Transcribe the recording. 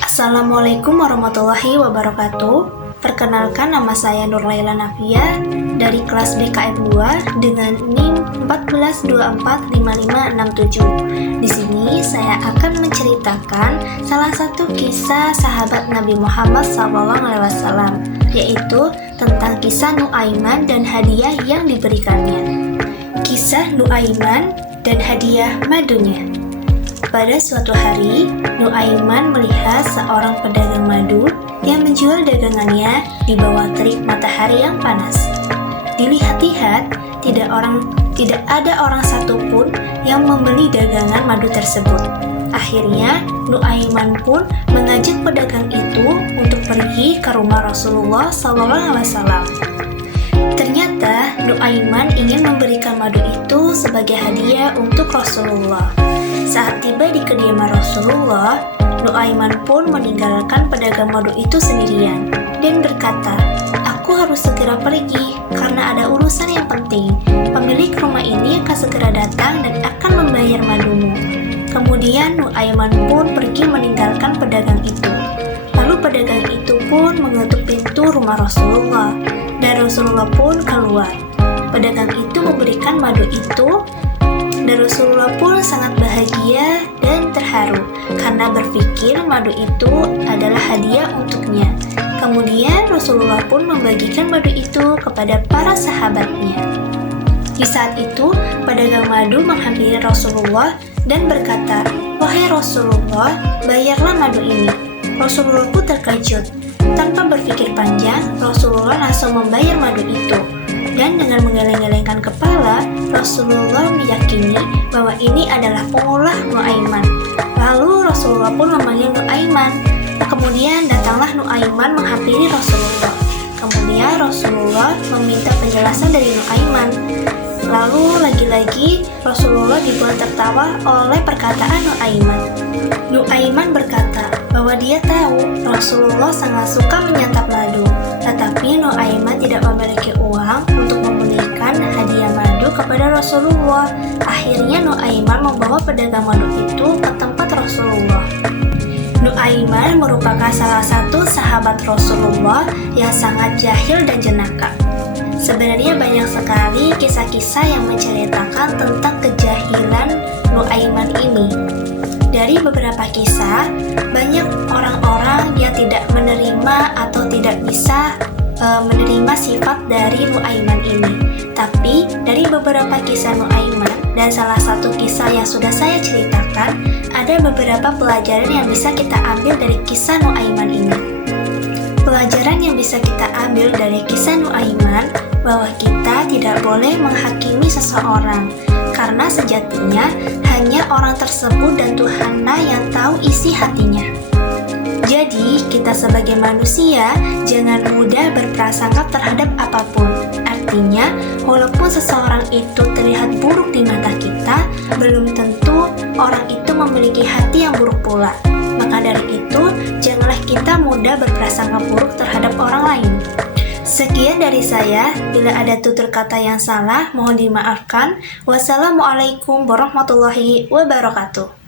Assalamualaikum warahmatullahi wabarakatuh. Perkenalkan, nama saya Nurlaila Nafia dari kelas BKM 2 dengan NIM 14245567. Di sini saya akan menceritakan salah satu kisah sahabat Nabi Muhammad SAW, yaitu tentang kisah Nu'aiman dan hadiah yang diberikannya. Kisah Nu'aiman dan hadiah madunya. Pada suatu hari, Nu'aiman melihat seorang pedagang madu yang menjual dagangannya di bawah terik matahari yang panas. Dilihat-lihat, tidak ada orang satupun yang membeli dagangan madu tersebut. Akhirnya, Nu'aiman pun mengajak pedagang itu untuk pergi ke rumah Rasulullah SAW. Ternyata, Nu'aiman ingin memberikan madu itu sebagai hadiah untuk Rasulullah. Saat tiba di kediaman Rasulullah, Nu'aiman pun meninggalkan pedagang madu itu sendirian dan berkata, "Aku harus segera pergi karena ada urusan yang penting. Pemilik rumah ini akan segera datang dan akan membayar madumu." Kemudian Nu'aiman pun pergi meninggalkan pedagang itu. Lalu pedagang itu pun mengetuk pintu rumah Rasulullah dan Rasulullah pun keluar. Pedagang itu memberikan madu itu dan Rasulullah pun sangat bahagia dan terharu karena berpikir madu itu adalah hadiah untuknya. Kemudian Rasulullah pun membagikan madu itu kepada para sahabatnya. Di saat itu, pedagang madu menghampiri Rasulullah dan berkata, "Wahai Rasulullah, bayarlah madu ini." Rasulullah pun terkejut. Tanpa berpikir panjang, Rasulullah langsung membayar madu itu. Dan dengan menggeleng-gelengkan kepala, Rasulullah meyakini bahwa ini adalah pengolah Nu'aiman. Lalu Rasulullah pun memanggil Nu'aiman. Kemudian datanglah Nu'aiman menghampiri Rasulullah. Kemudian Rasulullah meminta penjelasan dari Nu'aiman. Lalu lagi-lagi Rasulullah dibuat tertawa oleh perkataan Nu'aiman. Nu'aiman berkata bahwa dia tahu Rasulullah sangat suka menyantap madu, tetapi Nu'aiman tidak memiliki uang untuk membelikan hadiah madu kepada Rasulullah. Akhirnya Nu'aiman membawa pedagang madu itu ke tempat Rasulullah. Nu'aiman merupakan salah satu sahabat Rasulullah yang sangat jahil dan jenaka. Sebenarnya banyak sekali kisah-kisah yang menceritakan tentang kejahilan Nu'aiman ini. Dari beberapa kisah, banyak orang-orang yang tidak menerima atau tidak bisa menerima sifat dari Nu'aiman ini. Tapi dari beberapa kisah Nu'aiman dan salah satu kisah yang sudah saya ceritakan, ada beberapa pelajaran yang bisa kita ambil dari kisah Nu'aiman ini. Pelajaran yang bisa kita ambil dari kisah Nu'aiman bahwa kita tidak boleh menghakimi seseorang, karena sejatinya hanya orang tersebut dan Tuhanlah yang tahu isi hatinya. Jadi, kita sebagai manusia jangan mudah berprasangka terhadap apapun. Artinya, walaupun seseorang itu terlihat buruk di mata kita, belum tentu orang itu memiliki hati yang buruk pula. Maka dari itu, janganlah kita mudah berprasangka buruk terhadap orang lain. Sekian dari saya. Bila ada tutur kata yang salah, mohon dimaafkan. Wassalamualaikum warahmatullahi wabarakatuh.